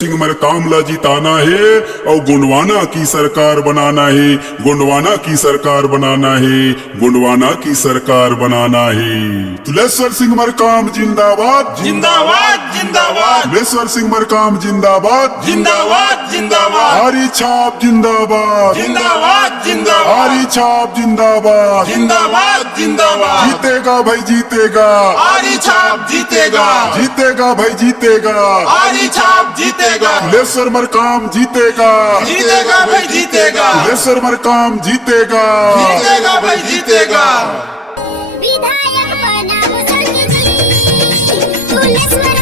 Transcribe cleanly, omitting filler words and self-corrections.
सिंह मर कामला जिताना है और गुंडवाना की सरकार बनाना है, गुंडवाना की सरकार बनाना है, गुंडवाना की सरकार बनाना है। तुलेश्वर सिंह मरकाम जिंदाबाद जिंदाबाद जिंदाबाद तुलेश्वर सिंह मरकाम जिंदाबाद जिंदाबाद जिंदाबाद हरी छाप जिंदाबाद जिंदाबाद जिंदाबाद हरी छाप जिंदाबाद जिंदाबाद जिंदाबाद जीतेगा भाई जीतेगा आरी छाप जीतेगा जीतेगा भाई जीतेगा आरी छाप जीतेगा तुलेश्वर मरकाम जीतेगा जीतेगा भाई जीतेगा तुलेश्वर मरकाम जीतेगा जीतेगा भाई जीतेगा। विधायक बना मुसलमान जी, तुलेश्वर